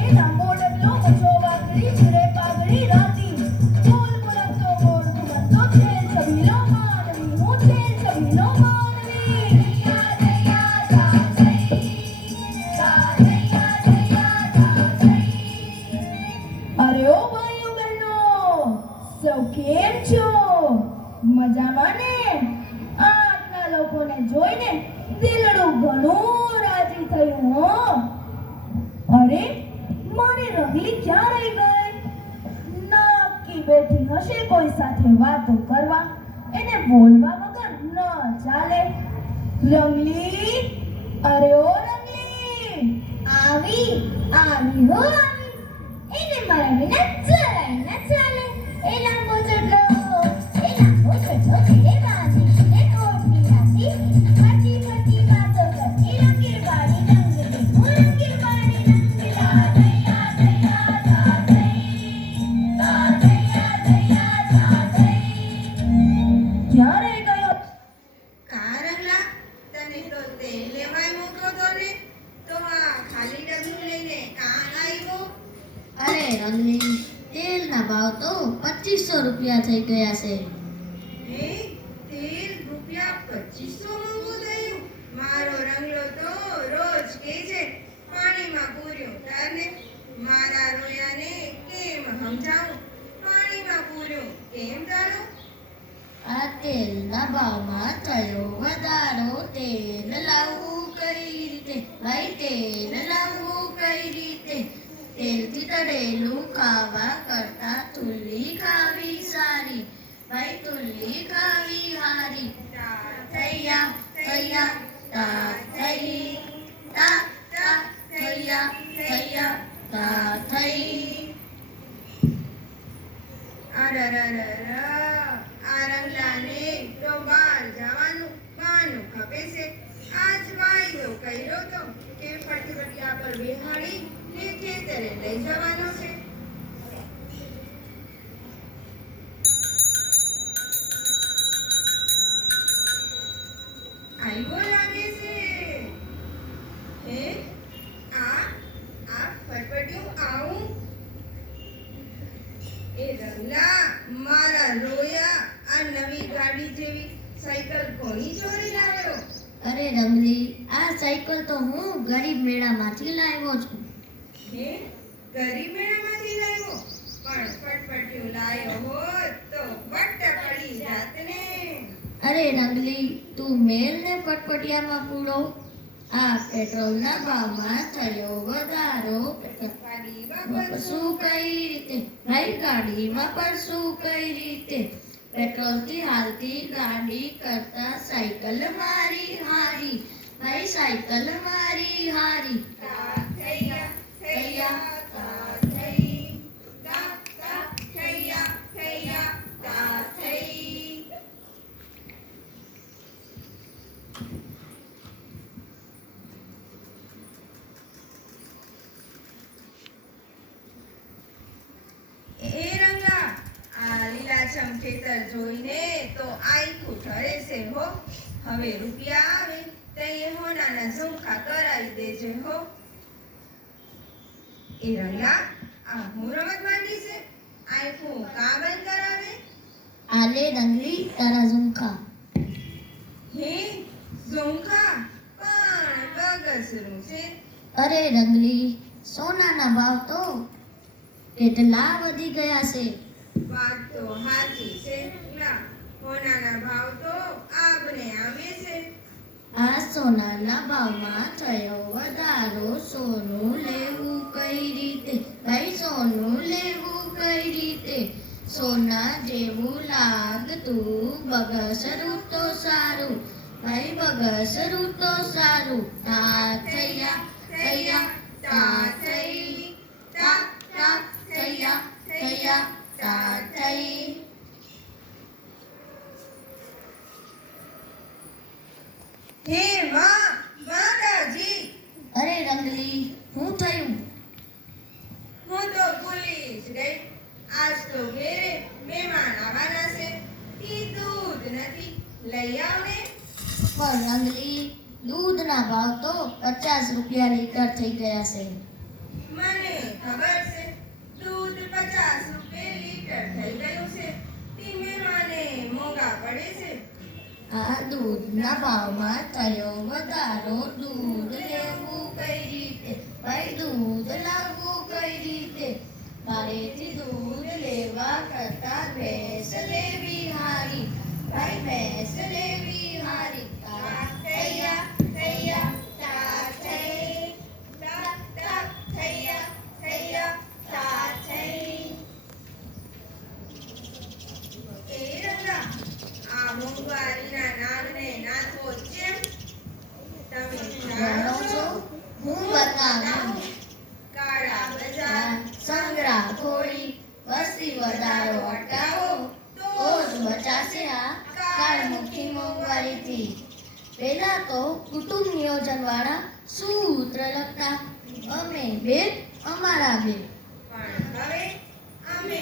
એ લાંબો ડગલો ઊંચો વાગડી ચીરે પાઘડી રાતી બોલ બોલતો બોલ બોલતો છે સભીનો માનવી હું છે સભીનો માનવી દયા દયા દાસઈ દયા દયા દાસઈ અરે ઓ ભાઈઓ બહેનો સૌ કેમ છો મજામાં ને આટલા લોકોને જોઈને દિલડું ઘણું રાજી થયું હો અરે મારી રંગલી ક્યાં રહી ગઈ નક્કી બેઠી હશે કોઈ સાથે વાતો કરવા એને બોલવા વગર ન ચાલે રંગલી અરે ઓ રંગલી આવી આવી હો આવી એને મારા વિના જરાય ન ચાલે એ લાંબો ચડલો ચીરે બાંધી ને કોટની રાતી ફરતી ફરતી વાતો કરતી રંગીર બાળી રંગલી હું રંગીર બાળી રંગીલા દયા દયા ક્યાં રહી ગયો કારંગલા તને તો તેલ લેવાય મોકલો તો ને તો આ ખાલી ડગલું લઈને કાં આવ્યો અરે રંગલી તેલના ભાવ તો 2500 રૂપિયા થઈ ગયા છે હે તેલ રૂપિયા 2500 મોંઘું થયું મારો રંગલો તો રોજ કે છે પાણીમાં પૂર્યો તારને મારા રોયાને કેમ સમજાવું પાણીમાં પૂર્યો કેમ તારો આ તેલના ભાવમાં થયો વધારો તેલ લાવવું કઈ રીતે ભાઈ તેલ લાવવું કઈ રીતે તેલથી તળેલું ખાવા કરતા તુલ્લી ખાવી સારી ભાઈ તુલ્લી ખાવી હારી તા થૈયા થૈયા તા થઈ તા તા થૈયા થૈયા તા થઈ અરરરર આ રંગલાને તો બહાર જવાનું બહાનું ખપે છે આજ વાયદો કર્યો તો કે ફટફટિયા પર બેહાડી ને ખેતરે લઈ જવાનો છે આવ્યો લાગે છે હે આ ફટફટિયું આવું એ રંગલા મારા રોયા આ નવી ગાડી જેવી સાયકલ કોની ચોરી લાવ્યો અરે રંગલી આ સાયકલ તો હું ગરીબ મેળામાંથી લાવ્યો છું હે ગરીબ મેળામાંથી લાવ્યો પણ ફટફટિયું લાવ્યો હોત તો બટ્ટ પડી જાત ને અરે રંગલી તું મેલ ને ફટફટિયામાં પૂરો આ પેટ્રોલના ભાવમાં થયો વધારો ગાડી વાપરશું કઈ રીતે ભાઈ ગાડી વાપરશું કઈ રીતે પેટ્રોલથી હાલતી ગાડી કરતા સાયકલ મારી હારી ભાઈ સાયકલ મારી હારી તા થૈયા થૈયા તા થઈ તા તા થૈયા થૈયા તા થઈ એ રંગા આ લીલાછમ ખેતર જોઈને તો આખું ઠરે છે હો હવે રૂપિયા આવે તઈ હોનાના ઝુમખા કરાવી દેજે હો એ રંગા આ હું રમત માંડી છે આખું કા બંધ કરાવે આલે રંગલી તારા ઝુમખા હે ઝુમખા પણ બગસરું છે અરે રંગલી સોનાના ભાવ તો કેટલા વધી ગયા છે વાત તો સાચી છે ના હોનાના ભાવ તો આબને આવે છે આ સોનાના ભાવમાં થયો વધારો સોનું લેવું કઈ રીતે ભાઈ સોનું લેવું કઈ રીતે સોના જેવું લાગતું બગસરું તો સારું ભાઈ બગસરું તો સારું તા થૈયા થૈયા તા થઈ તા તા થૈયા થૈયા તા થઈ હે માતાજી અરે રંગલી શું થયું હું તો ભૂલી જ ગઈ આજ તો ઘેરે મહેમાન આવવાના છે ઈ દૂધ નથી લઈ આવ ને પણ રંગલી દૂધના ભાવ તો 50 રૂપિયા લીટર થઈ ગયા છે મને ખબર છે દૂધ 50 રૂપિયા લીટર થઈ ગયું છે ધીમે મને મોંઘા પડે છે આ દૂધના ભાવમાં થયો વધારો, દૂધ લેવું કઈ રીતે? ભાઈ દૂધ લાવવું કઈ રીતે? મારેથી દૂધ લેવા કરતા ભેંસ લેવી હારી, ભાઈ ભેંસ લેવી હારી. થૈયા થૈયા તા થઈ તા તા થૈયા થૈયા તા થઈ એ રંગા આ મોંઘવારીના નાગને નાથવો કેમ તમે જાણો છો? હું બતાવું. કાળા બજાર સંગ્રહખોરી, વસ્તી વધારો અટકાવો તો જ બચાશે આ કાળમુખી મોંઘવારીથી. પહેલા તો કુટુંબ નિયોજન વાળા સૂત્ર લખતા, અમે બે અમારા બે. પણ હવે અમે